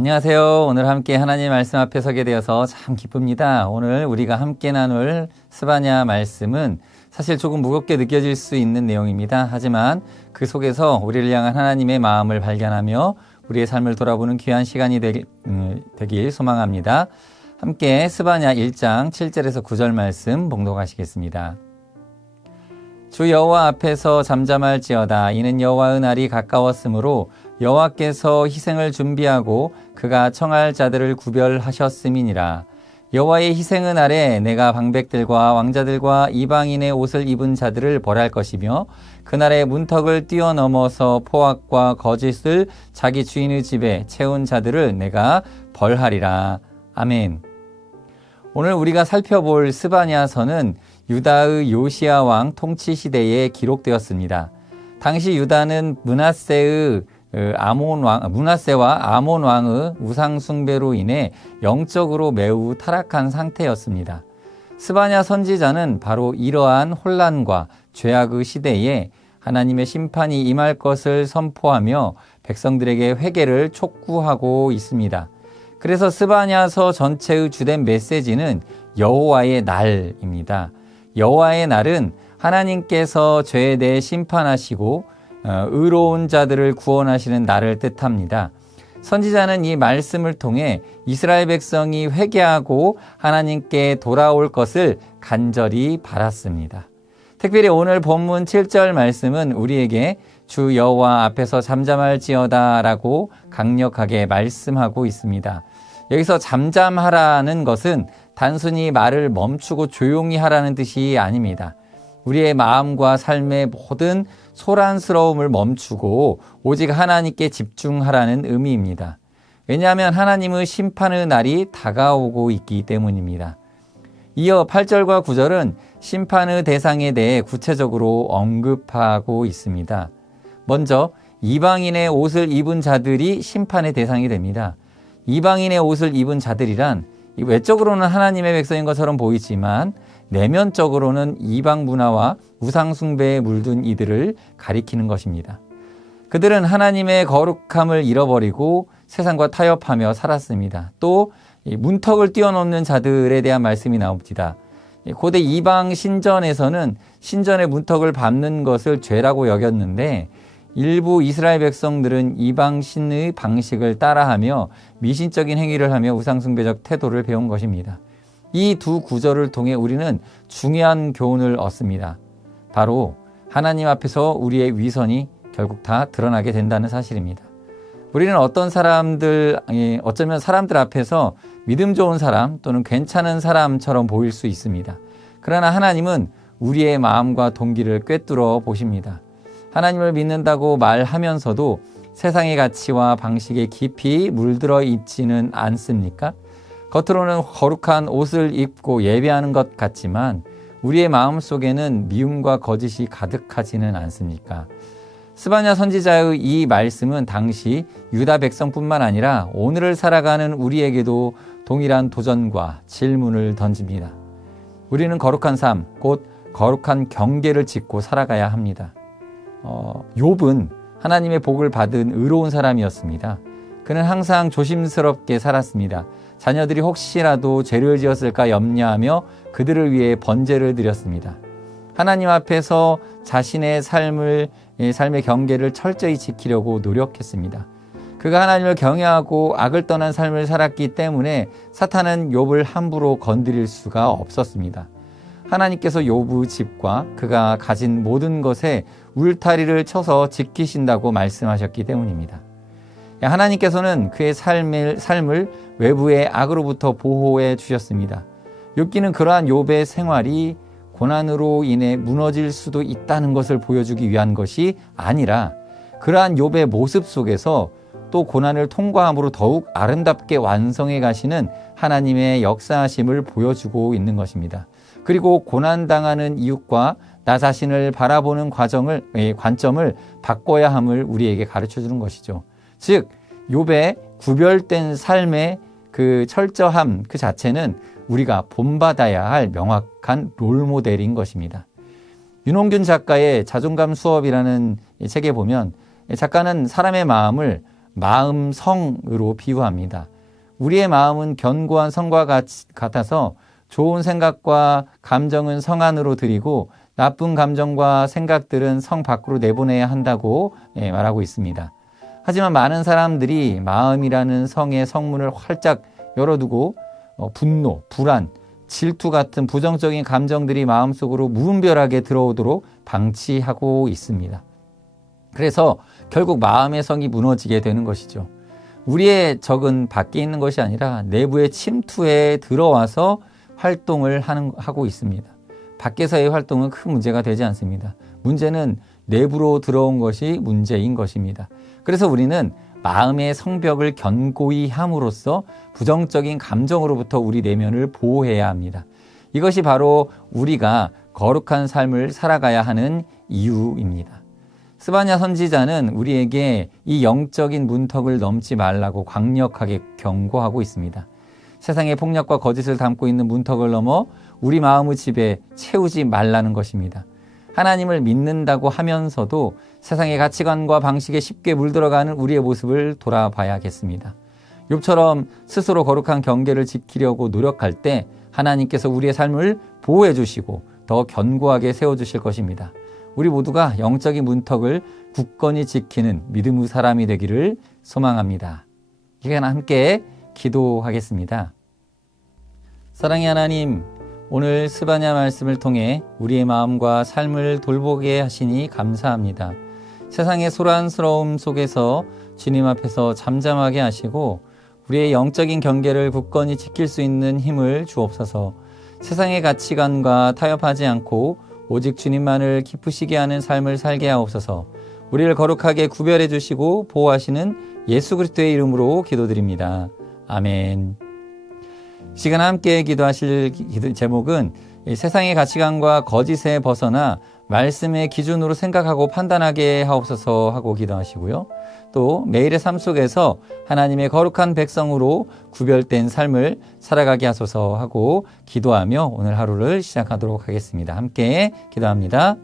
안녕하세요. 오늘 함께 하나님 말씀 앞에 서게 되어서 참 기쁩니다. 오늘 우리가 함께 나눌 스바냐 말씀은 사실 조금 무겁게 느껴질 수 있는 내용입니다. 하지만 그 속에서 우리를 향한 하나님의 마음을 발견하며 우리의 삶을 돌아보는 귀한 시간이 되길 소망합니다. 함께 스바냐 1장 7절에서 9절 말씀 봉독하시겠습니다. 주 여호와 앞에서 잠잠할지어다. 이는 여호와의 날이 가까웠으므로 여호와께서 희생을 준비하고 그가 청할 자들을 구별하셨음이니라. 여호와의 희생의 날에 내가 방백들과 왕자들과 이방인의 옷을 입은 자들을 벌할 것이며 그날에 문턱을 뛰어넘어서 포악과 거짓을 자기 주인의 집에 채운 자들을 내가 벌하리라. 아멘. 오늘 우리가 살펴볼 스바냐서는 유다의 요시야 왕 통치 시대에 기록되었습니다. 당시 유다는 므낫세와 아몬 왕의 우상 숭배로 인해 영적으로 매우 타락한 상태였습니다. 스바냐 선지자는 바로 이러한 혼란과 죄악의 시대에 하나님의 심판이 임할 것을 선포하며 백성들에게 회개를 촉구하고 있습니다. 그래서 스바냐서 전체의 주된 메시지는 여호와의 날입니다. 여호와의 날은 하나님께서 죄에 대해 심판하시고 의로운 자들을 구원하시는 날을 뜻합니다. 선지자는 이 말씀을 통해 이스라엘 백성이 회개하고 하나님께 돌아올 것을 간절히 바랐습니다. 특별히 오늘 본문 7절 말씀은 우리에게 주 여호와 앞에서 잠잠할지어다 라고 강력하게 말씀하고 있습니다. 여기서 잠잠하라는 것은 단순히 말을 멈추고 조용히 하라는 뜻이 아닙니다. 우리의 마음과 삶의 모든 소란스러움을 멈추고 오직 하나님께 집중하라는 의미입니다. 왜냐하면 하나님의 심판의 날이 다가오고 있기 때문입니다. 이어 8절과 9절은 심판의 대상에 대해 구체적으로 언급하고 있습니다. 먼저 이방인의 옷을 입은 자들이 심판의 대상이 됩니다. 이방인의 옷을 입은 자들이란 외적으로는 하나님의 백성인 것처럼 보이지만 내면적으로는 이방 문화와 우상 숭배에 물든 이들을 가리키는 것입니다. 그들은 하나님의 거룩함을 잃어버리고 세상과 타협하며 살았습니다. 또 문턱을 뛰어넘는 자들에 대한 말씀이 나옵니다. 고대 이방 신전에서는 신전의 문턱을 밟는 것을 죄라고 여겼는데 일부 이스라엘 백성들은 이방 신의 방식을 따라하며 미신적인 행위를 하며 우상숭배적 태도를 배운 것입니다. 이 두 구절을 통해 우리는 중요한 교훈을 얻습니다. 바로 하나님 앞에서 우리의 위선이 결국 다 드러나게 된다는 사실입니다. 우리는 어쩌면 사람들 앞에서 믿음 좋은 사람 또는 괜찮은 사람처럼 보일 수 있습니다. 그러나 하나님은 우리의 마음과 동기를 꿰뚫어 보십니다. 하나님을 믿는다고 말하면서도 세상의 가치와 방식에 깊이 물들어 있지는 않습니까? 겉으로는 거룩한 옷을 입고 예배하는 것 같지만 우리의 마음속에는 미움과 거짓이 가득하지는 않습니까? 스바냐 선지자의 이 말씀은 당시 유다 백성뿐만 아니라 오늘을 살아가는 우리에게도 동일한 도전과 질문을 던집니다. 우리는 거룩한 삶, 곧 거룩한 경계를 짓고 살아가야 합니다. 욥은 하나님의 복을 받은 의로운 사람이었습니다. 그는 항상 조심스럽게 살았습니다. 자녀들이 혹시라도 죄를 지었을까 염려하며 그들을 위해 번제를 드렸습니다. 하나님 앞에서 자신의 삶의 경계를 철저히 지키려고 노력했습니다. 그가 하나님을 경외하고 악을 떠난 삶을 살았기 때문에 사탄은 욥을 함부로 건드릴 수가 없었습니다. 하나님께서 욥의 집과 그가 가진 모든 것에 울타리를 쳐서 지키신다고 말씀하셨기 때문입니다. 하나님께서는 그의 삶을 외부의 악으로부터 보호해 주셨습니다. 욥기는 그러한 욥의 생활이 고난으로 인해 무너질 수도 있다는 것을 보여주기 위한 것이 아니라 그러한 욥의 모습 속에서 또 고난을 통과함으로 더욱 아름답게 완성해 가시는 하나님의 역사하심을 보여주고 있는 것입니다. 그리고 고난당하는 이웃과 나 자신을 바라보는 관점을 바꿔야 함을 우리에게 가르쳐 주는 것이죠. 즉 욥의 구별된 삶의 그 철저함 그 자체는 우리가 본받아야 할 명확한 롤모델인 것입니다. 윤홍균 작가의 자존감 수업이라는 책에 보면 작가는 사람의 마음을 마음 성으로 비유합니다. 우리의 마음은 견고한 성과 같아서 좋은 생각과 감정은 성 안으로 들이고 나쁜 감정과 생각들은 성 밖으로 내보내야 한다고 말하고 있습니다. 하지만 많은 사람들이 마음이라는 성의 성문을 활짝 열어두고 분노, 불안, 질투 같은 부정적인 감정들이 마음속으로 무분별하게 들어오도록 방치하고 있습니다. 그래서 결국 마음의 성이 무너지게 되는 것이죠. 우리의 적은 밖에 있는 것이 아니라 내부에 침투해 들어와서 활동을 하고 있습니다. 밖에서의 활동은 큰 문제가 되지 않습니다. 문제는 내부로 들어온 것이 문제인 것입니다. 그래서 우리는 마음의 성벽을 견고히 함으로써 부정적인 감정으로부터 우리 내면을 보호해야 합니다. 이것이 바로 우리가 거룩한 삶을 살아가야 하는 이유입니다. 스바냐 선지자는 우리에게 이 영적인 문턱을 넘지 말라고 강력하게 경고하고 있습니다. 세상의 폭력과 거짓을 담고 있는 문턱을 넘어 우리 마음의 집에 채우지 말라는 것입니다. 하나님을 믿는다고 하면서도 세상의 가치관과 방식에 쉽게 물들어가는 우리의 모습을 돌아봐야겠습니다. 욥처럼 스스로 거룩한 경계를 지키려고 노력할 때 하나님께서 우리의 삶을 보호해 주시고 더 견고하게 세워주실 것입니다. 우리 모두가 영적인 문턱을 굳건히 지키는 믿음의 사람이 되기를 소망합니다. 이 시간 함께 기도하겠습니다. 사랑의 하나님, 오늘 스바냐 말씀을 통해 우리의 마음과 삶을 돌보게 하시니 감사합니다. 세상의 소란스러움 속에서 주님 앞에서 잠잠하게 하시고 우리의 영적인 경계를 굳건히 지킬 수 있는 힘을 주옵소서. 세상의 가치관과 타협하지 않고 오직 주님만을 기쁘시게 하는 삶을 살게 하옵소서. 우리를 거룩하게 구별해 주시고 보호하시는 예수 그리스도의 이름으로 기도드립니다. 아멘. 시간 함께 기도하실 제목은 세상의 가치관과 거짓에 벗어나 말씀의 기준으로 생각하고 판단하게 하옵소서 하고 기도하시고요. 또 매일의 삶 속에서 하나님의 거룩한 백성으로 구별된 삶을 살아가게 하소서 하고 기도하며 오늘 하루를 시작하도록 하겠습니다. 함께 기도합니다.